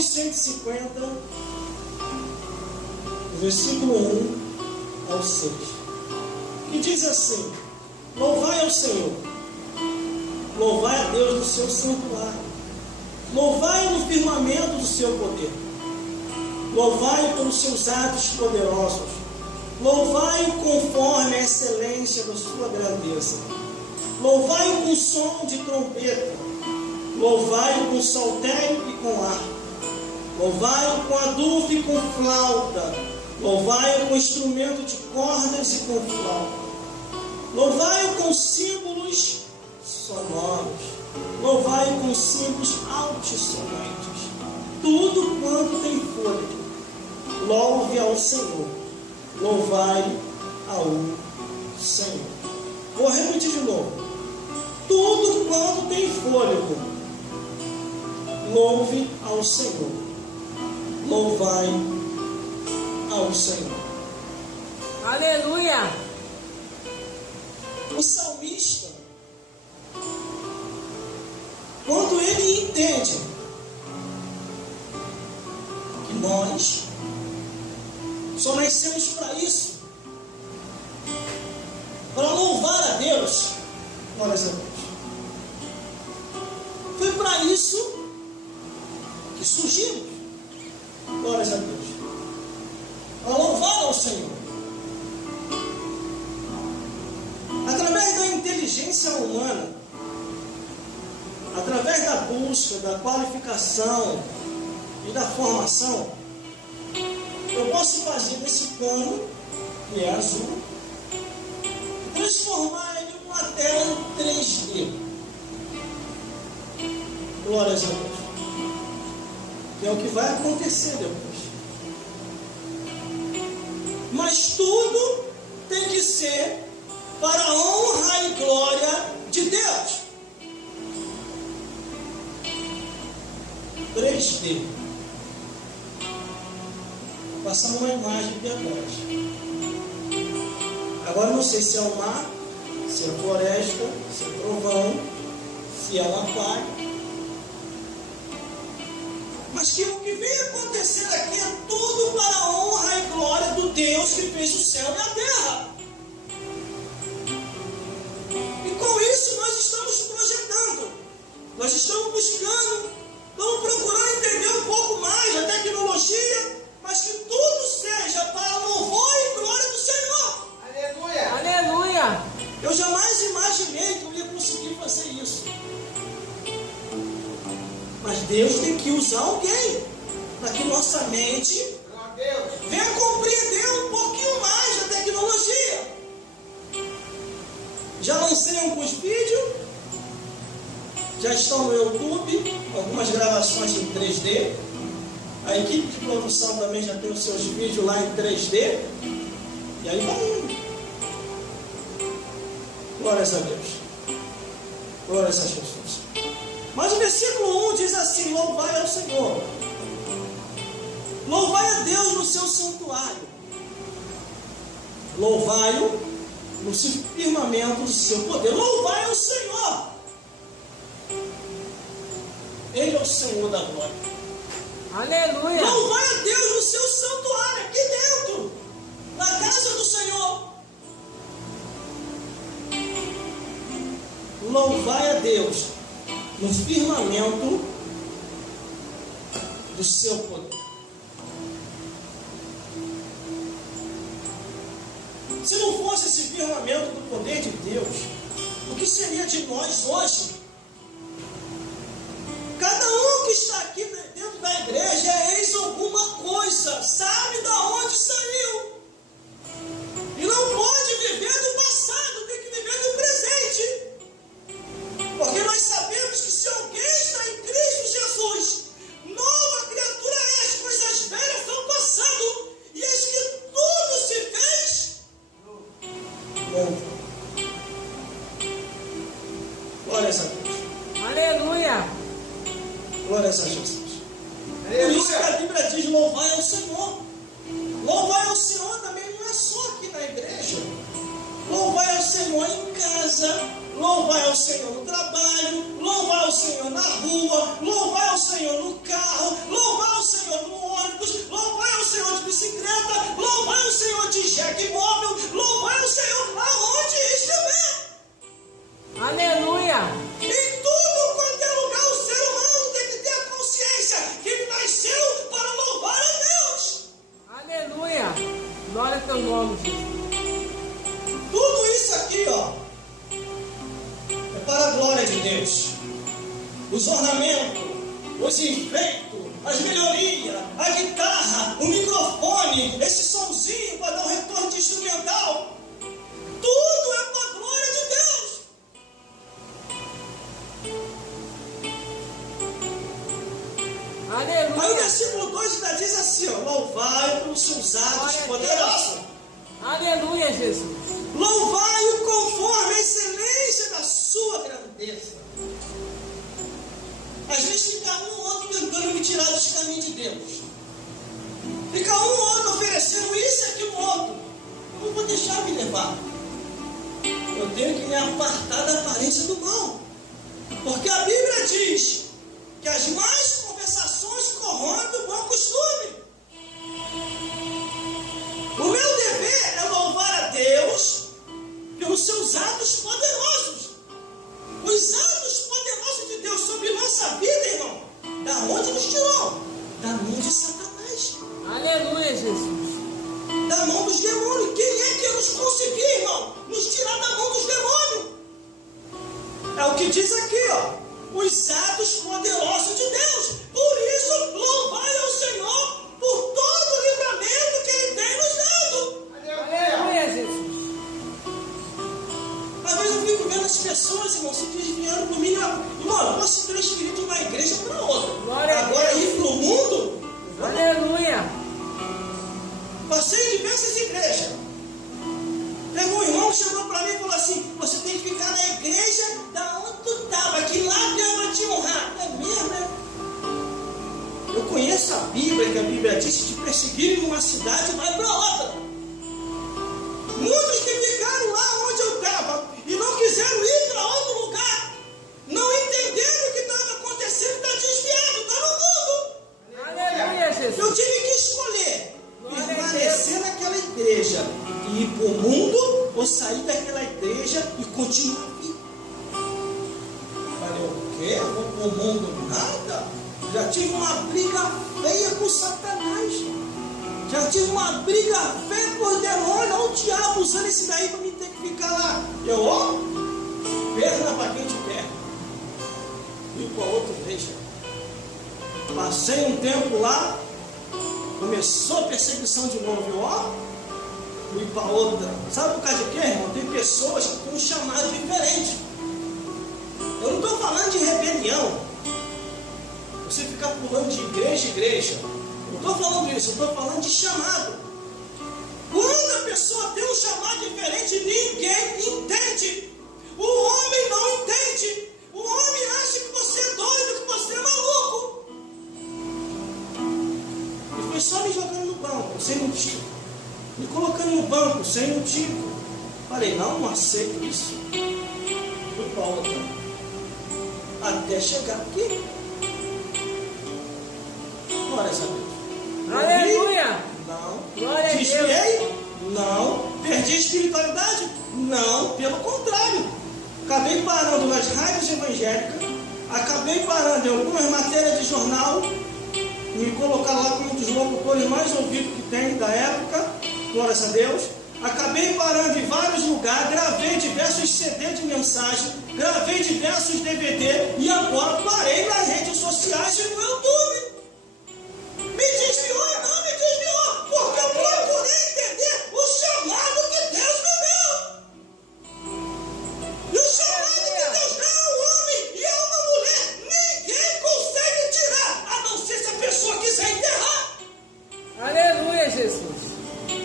Salmos 150, versículo 1 ao 6, que diz assim: louvai ao Senhor, louvai a Deus no seu santuário, louvai no firmamento do seu poder, louvai pelos seus atos poderosos, louvai conforme a excelência da sua grandeza, louvai com som de trompeta, louvai com saltério e com harpa, louvai com adufo e com flauta, louvai com instrumento de cordas e com flauta, louvai com símbolos sonoros, louvai com símbolos altissonantes. Tudo quanto tem fôlego, louve ao Senhor, louvai ao Senhor. Vou repetir de novo. Tudo quanto tem fôlego, louve ao Senhor, louvai ao Senhor. Aleluia! O salmista, quando ele entende que nós só nascemos para isso, para louvar a Deus, glórias a Deus, foi para isso que surgimos, glórias a Deus, para louvar ao Senhor. Através da inteligência humana, através da busca, da qualificação e da formação, eu posso fazer desse pano, que é azul, transformar ele em uma tela em 3D. Glórias a Deus. Que é o que vai acontecer depois. Mas tudo tem que ser para a honra e glória de Deus. 3D. Vou passar uma imagem aqui atrás. Agora não sei se é o mar, se é a floresta, se é o trovão, se é um aquário. Mas que o que vem acontecer aqui é tudo para a honra e glória do Deus que fez o céu e a terra. E com isso nós estamos projetando, nós estamos buscando, vamos procurar entender um pouco mais a tecnologia, mas que tudo seja para louvor e glória do Senhor. Aleluia! Aleluia! Eu jamais imaginei que eu ia conseguir fazer isso. Mas Deus tem que usar alguém para que nossa mente venha compreender um pouquinho mais da tecnologia. Já lancei alguns vídeos, já estão no YouTube, algumas gravações em 3D. A equipe de produção também já tem os seus vídeos lá em 3D. E aí vai indo. Glórias a Deus. Glórias a Jesus. Mas o versículo 1 diz assim: louvai ao Senhor, louvai a Deus no seu santuário, louvai-o no firmamento do seu poder. Louvai ao Senhor, Ele é o Senhor da glória. Aleluia! Louvai a Deus no seu santuário, aqui dentro, na casa do Senhor. Louvai a Deus no firmamento do seu poder. Se não fosse esse firmamento do poder de Deus, o que seria de nós hoje? Cada um que está aqui dentro da igreja é ex alguma coisa, sabe da onde saiu. E não pode viver do passado, tem que viver do presente. Porque nós sabemos que se alguém está em Cristo Jesus, nova criatura é, as coisas velhas são passado, e eis que tudo se fez novo. Glórias a Deus. Aleluia! Glórias a Jesus. Por isso que a Bíblia diz: louvai ao Senhor. Louvai ao Senhor também não é só aqui na igreja. Louvai ao Senhor em casa, louvai ao Senhor no trabalho, louvai ao Senhor na rua, louvai ao Senhor no carro, louvai ao teu nome, Jesus. Tudo isso aqui, ó, é para a glória de Deus. Os ornamentos, os enfeites, as melhorias, a guitarra, o microfone, esse somzinho para dar um retorno de instrumental, tudo é para a glória de Deus. Aleluia. Aí o versículo 2 ainda diz assim, ó, louvai pelos seus atos poderosos. Aleluia, Jesus. Louvai-o conforme a excelência da sua grandeza. Às vezes fica um ou outro tentando me tirar dos caminhos de Deus. Fica um ou outro oferecendo isso e aquilo outro. Eu não vou deixar me levar. Eu tenho que me apartar da aparência do mal. Porque a Bíblia diz que as más conversações corrompem o bom costume. O meu dever é louvar a Deus pelos seus atos poderosos. Os atos poderosos de Deus sobre nossa vida, irmão, da onde nos tirou? Da mão de Satanás. Aleluia, Jesus. Da mão dos demônios. Quem é que nos conseguiu, irmão? Nos tirar da mão dos demônios. É o que diz aqui, ó. Os atos poderosos de Deus. Por isso, louvai ao Senhor por todo o livramento que Ele tem nos dado. Aleluia, Jesus. Às vezes eu fico vendo as pessoas, irmão, se desviando por mim. Irmão, eu posso transferir de uma igreja para outra. Glória a Agora Deus. ir para o mundo. Aleluia. Passei em diversas igrejas. Teve um irmão que chegou para mim e falou assim: você tem que ficar na igreja da onde tu estava, que lá Deus vai te honrar. É mesmo, né? Eu conheço a Bíblia, que a Bíblia diz: se te perseguirem numa cidade, vai para outra. Muitos que ficaram lá onde eu estava e não quiseram ir para outro lugar, não entenderam o que estava acontecendo, está desviado, está no mundo. Aleluia, Jesus. Eu tive que escolher permanecer naquela igreja e ir para o mundo, ou sair daquela igreja e continuar aqui. Falei, o quê? Eu vou para o mundo? Nada. Já tive uma briga feia com Satanás. Já tive uma briga feia com o demônio. Olha o diabo usando esse daí para mim ter que ficar lá. Eu, ó, perna para quem te quer. E para outra igreja. Passei um tempo lá. Começou a perseguição de novo. Eu, ó, fui para outra. Sabe por causa de quê, irmão? Tem pessoas que têm um chamado diferente. Eu não estou falando de rebelião. Você ficar pulando de igreja em igreja. Eu não estou falando isso, eu estou falando de chamado. Quando a pessoa tem um chamado diferente, ninguém entende. O homem não entende. O homem acha que você é doido, que você é maluco. E foi só me jogando no banco, sem motivo. Me colocando no banco, sem motivo. Falei, não aceito isso. Fui para outra. Até chegar aqui. Glória a Deus. Aleluia. Não. Glória a Deus. Desviei? Não. Perdi a espiritualidade? Não. Pelo contrário. Acabei parando nas rádios evangélicas. Acabei parando em algumas matérias de jornal. Me colocaram lá como um dos locutores mais ouvidos que tem da época. Glória a Deus. Acabei parando em vários lugares. Gravei diversos CD de mensagem. Gravei diversos DVD. E agora parei nas redes sociais e no YouTube. Me desviou e não me desviou, porque eu procurei entender o chamado que Deus me deu. E o chamado que Deus deu a um homem e a uma mulher, ninguém consegue tirar, a não ser se a pessoa quiser enterrar. Aleluia, Jesus.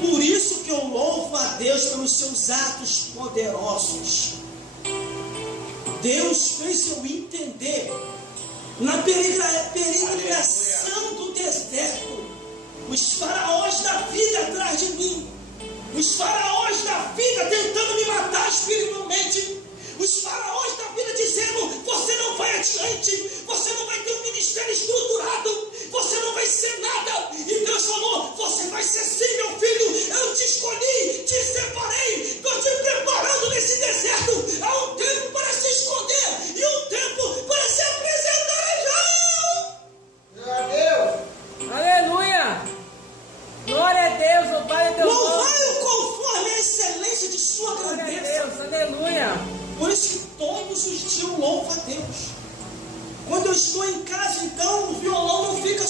Por isso que eu louvo a Deus pelos seus atos poderosos. Deus fez eu entender na peregrinação do deserto, os faraós da vida atrás de mim, os faraós da vida tentando me matar espiritualmente, os faraós da vida dizendo: você não vai adiante, você não vai ter um ministério estruturado, você não vai ser nada. E Deus falou: você vai ser sim, meu filho, eu te escolhi, te separei, estou te preparando nesse deserto. Há um tempo para se esconder e um tempo para se apresentar a João. Glória a Deus. Aleluia. Glória a Deus, o Pai é teu nome. Louvai-o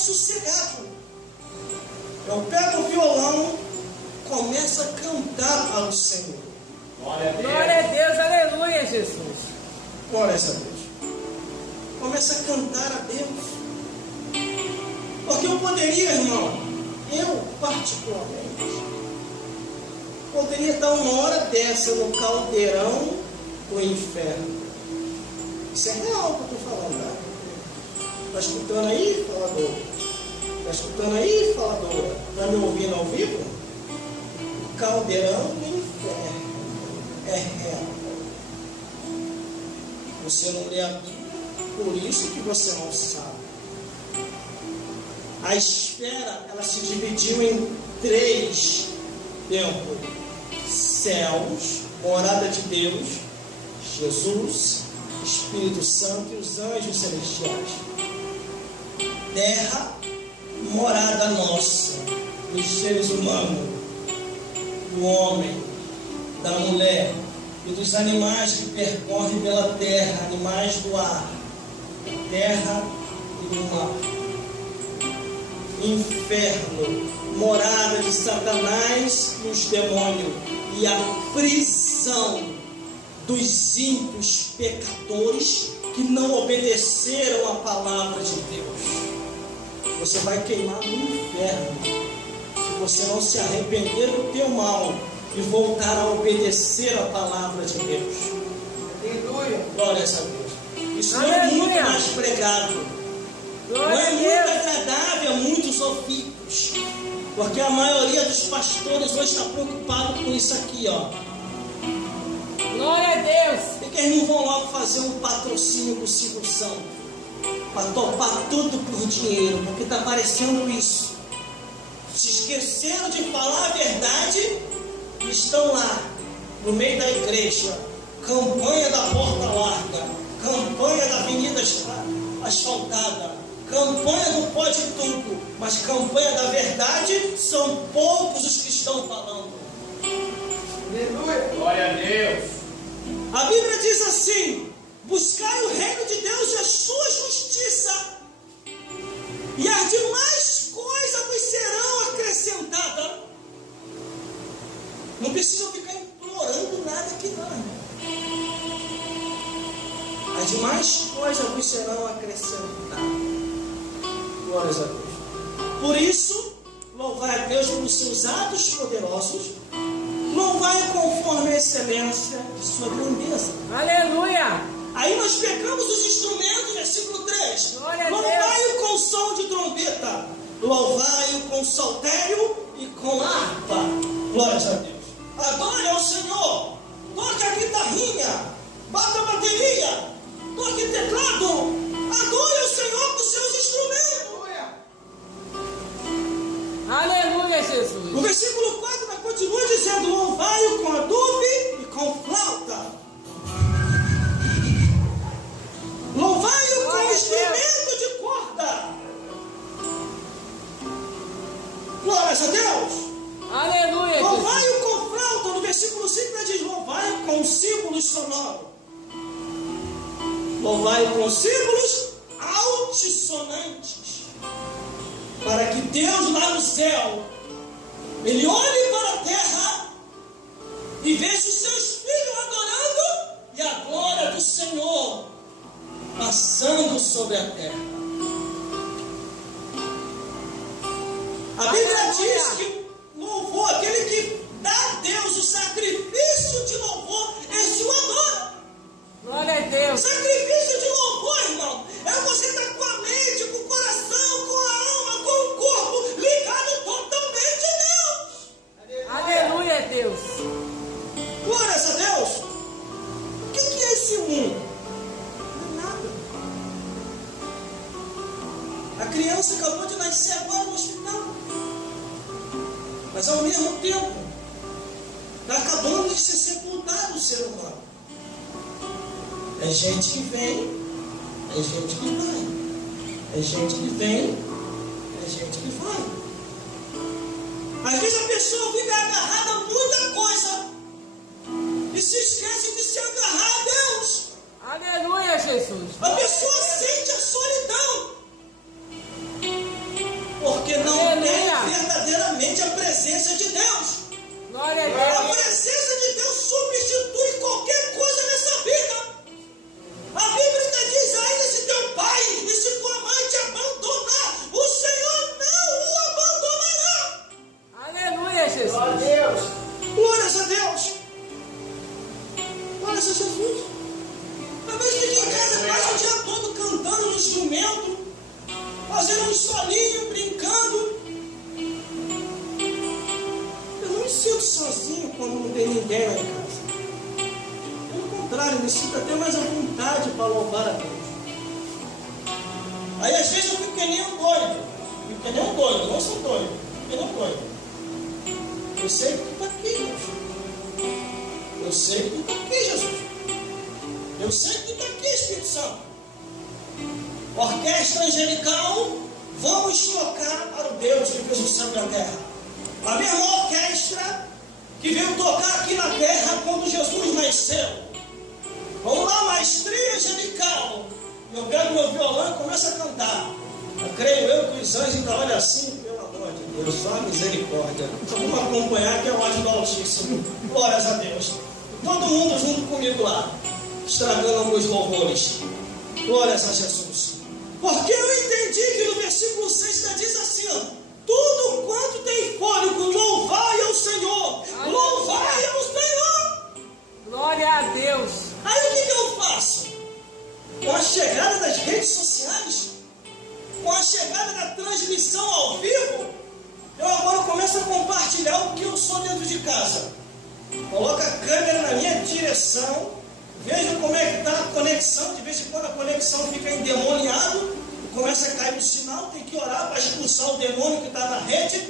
sossegado. Eu pego o violão, começo a cantar para o Senhor. Glória a Deus, aleluia, Jesus. Glória a Deus. Começa a cantar a Deus. Porque eu poderia, irmão, eu particularmente, poderia estar uma hora dessa no caldeirão do inferno. Isso é real que eu estou falando, tá? Está escutando aí, falador? Está escutando aí, faladora? Está me ouvindo ao vivo? O caldeirão do inferno é real. Você não lê a Bíblia, por isso que você não sabe. A esfera, ela se dividiu em 3 tempos: céus, morada de Deus, Jesus, Espírito Santo e os anjos celestiais. Terra, morada nossa, dos seres humanos, do homem, da mulher e dos animais que percorrem pela terra, animais do ar, da terra e do mar. Inferno, morada de Satanás e os demônios, e a prisão dos ímpios pecadores que não obedeceram a palavra de Deus. Você vai queimar no inferno se você não se arrepender do teu mal e voltar a obedecer a palavra de Deus. Aleluia. Glória a Deus. Isso não é muito mais pregado. Não é muito agradável a muitos ouvidos, porque a maioria dos pastores hoje está preocupado com isso aqui, ó. Glória a Deus. E que eles não vão logo fazer um patrocínio com o Silvio Santos para topar tudo por dinheiro, porque está parecendo isso. Se esqueceram de falar a verdade e estão lá no meio da igreja. Campanha da porta larga, campanha da avenida asfaltada, campanha do pode tudo, mas campanha da verdade são poucos os que estão falando. Aleluia. Glória a Deus. A Bíblia diz assim: buscai o reino de Deus e a sua justiça, e as demais coisas vos serão acrescentadas. Não precisa ficar implorando nada aqui não, irmão. As demais coisas vos serão acrescentadas. Glórias a Deus. Por isso, louvai a Deus pelos seus atos poderosos. Louvai conforme a excelência de sua grandeza. Aleluia. Aí nós pegamos os instrumentos, versículo 3. Glória a Louvai-o com som de trombeta. Louvai-o com saltério e com harpa. Glórias a Deus. Adore ao Senhor. Toque a guitarrinha. Bata a bateria. Toque teclado. Adore ao Senhor com seus instrumentos. Aleluia, Jesus. O versículo 4 continua dizendo: louvai-o com adufe e com flauta. Louvai-o com instrumento de corda. Glórias a Deus. Aleluia, Jesus. Louvai-o com flauta. No versículo 5 ele diz: louvai-o com símbolos sonoros. Louvai-o com símbolos altissonantes. Para que Deus lá no céu, Ele olhe para a terra e veja os seus filhos adorando e a glória do Senhor passando sobre a terra. A Bíblia diz que louvor, aquele que dá a Deus o sacrifício de louvor, esse o adora. Glória a Deus. Sacrifício de louvor, irmão, é você estar com a mente, com o coração, com a alma, com o corpo ligado totalmente a Deus. Aleluia, Deus. Glórias a Deus. O que é esse mundo? Não é nada. A criança acabou de nascer agora no hospital, mas ao mesmo tempo está acabando de ser sepultado o ser humano. É gente que vem, é gente que vai. É gente que vem, é gente que vai. Às vezes a pessoa fica agarrada a muita coisa e se esquece de se agarrar a Deus. Aleluia, Jesus. A pessoa sente a solidão. porque não tem verdadeiramente a presença de Deus. Glória a A Deus. presença de Deus substitui qualquer coisa nessa vida. A Bíblia ainda diz ainda, se teu pai e se tua mãe te abandonar, o Senhor não o abandonará. Aleluia, Jesus. Glória a Deus. Glórias a Deus. Glórias a Jesus. Às vezes fica em casa quase o dia todo cantando um instrumento, fazendo um solinho, brincando. Eu não me sinto sozinho quando não tem ninguém lá em casa. Pelo contrário, me sinto até mais à vontade para louvar a Deus. Aí às vezes eu fico que nem um doido. Fico que nem um doido, não sou doido. Eu não doido. Eu sei que tu está aqui, Deus. Eu sei que tu está aqui, Jesus. Eu sei que tu está aqui, Espírito Santo. Orquestra angelical, vamos tocar para o Deus que fez o céu e a terra. A mesma orquestra que veio tocar aqui na terra quando Jesus nasceu. Vamos lá, maestria angelical. Eu pego meu violão e começo a cantar. Eu creio que os anjos ainda olham assim, pelo amor de Deus, só a misericórdia. Vamos acompanhar que é o anjo do Altíssimo. Glórias a Deus. Todo mundo junto comigo lá, estragando alguns louvores. Glórias a Jesus. Porque eu entendi que no versículo 6 ainda diz assim, ó, tudo quanto tem fôlego, louvai ao Senhor. Louvai ao Senhor. Glória a Deus. Aí o que eu faço? Com a chegada das redes sociais, com a chegada da transmissão ao vivo, eu agora começo a compartilhar o que eu sou dentro de casa. Coloco a câmera na minha direção, vejo como é que está a conexão. De vez em quando a conexão fica endemoniada, começa a cair o sinal, tem que orar para expulsar o demônio que está na rede.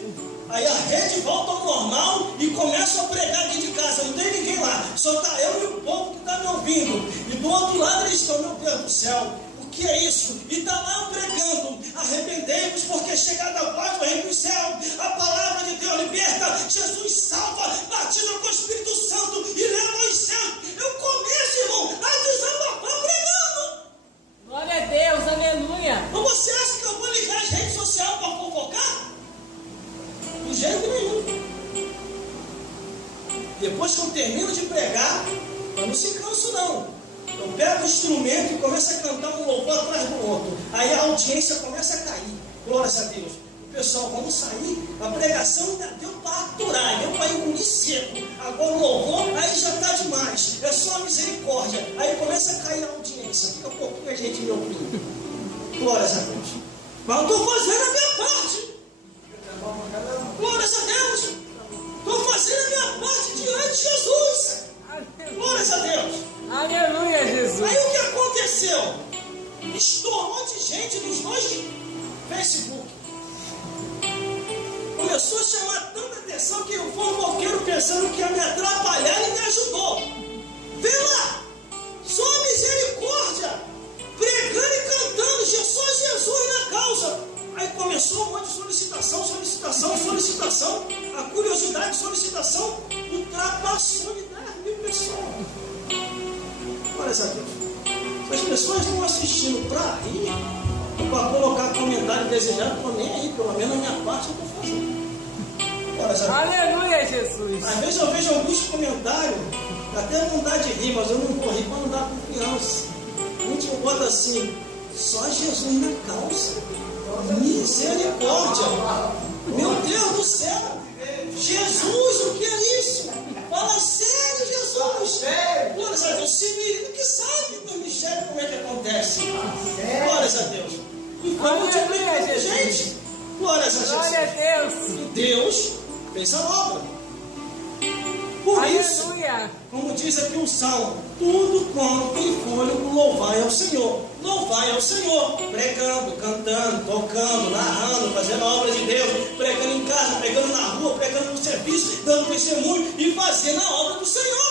Aí a rede volta ao normal e começo a pregar dentro de casa. Não tem ninguém lá, só está eu e o povo que está me ouvindo. E do outro lado eles estão, meu Deus do céu, o que é isso? E está lá pregando, arrependei-vos porque chegada a voz do reino do céu, a palavra de Deus liberta, Jesus salva, batiza com o Espírito Santo e leva aos céus. Eu começo, irmão, a desabafar pregando. Glória a Deus. Aleluia. Mas você acha que eu vou ligar as redes sociais para fofocar? De jeito nenhum. Depois que eu termino de pregar, eu não se canso não. Eu pego o instrumento e começo a cantar um louvor atrás do outro. Aí a audiência começa a cair. Glórias a Deus. O pessoal, vamos sair. A pregação ainda deu para aturar, deu para engolir seco. Agora o louvor, aí já está demais. É só a misericórdia. Aí começa a cair a audiência. Fica pouquinho a gente me ouvindo. Glórias a Deus. Mas eu estou fazendo a minha parte. Glórias a Deus. Estou fazendo a minha parte diante de Jesus. Glórias a Deus. Aleluia, Jesus. Aí o que aconteceu? Estourou de gente nos dois Facebook. Começou a chamar tanta atenção que o fofoqueiro, pensando que ia me atrapalhar, ele me ajudou. Vê lá, só misericórdia, pregando e cantando, só Jesus na causa. Aí começou um monte de solicitação. A curiosidade, solicitação, ultrapassou de 10.000 pessoas. Glórias a Deus. Se as pessoas estão assistindo para rir, para colocar comentário desejado, estou nem aí, pelo menos a minha parte eu estou fazendo. Glórias a Deus. Aleluia, Jesus. Às vezes eu vejo alguns comentários, dá até vontade de rir, mas eu não vou rir para não dar confiança. A gente bota assim, só Jesus na causa. Misericórdia. Meu Deus do céu. Jesus, o que é isso? Fala sério, Jesus. Glórias a Deus. Se menino que sabe do mistério como é que acontece. Glórias a Deus. E foi multiplicando, gente. Glórias a Jesus. Glória a Deus. E Deus fez a obra. Por isso, Aleluia. como diz aqui o Salmo, tudo quanto tem fôlego, louvai ao Senhor. Louvai ao Senhor, pregando, cantando, tocando, narrando, fazendo a obra de Deus, pregando em casa, pregando na rua, pregando no serviço, dando testemunho e fazendo a obra do Senhor.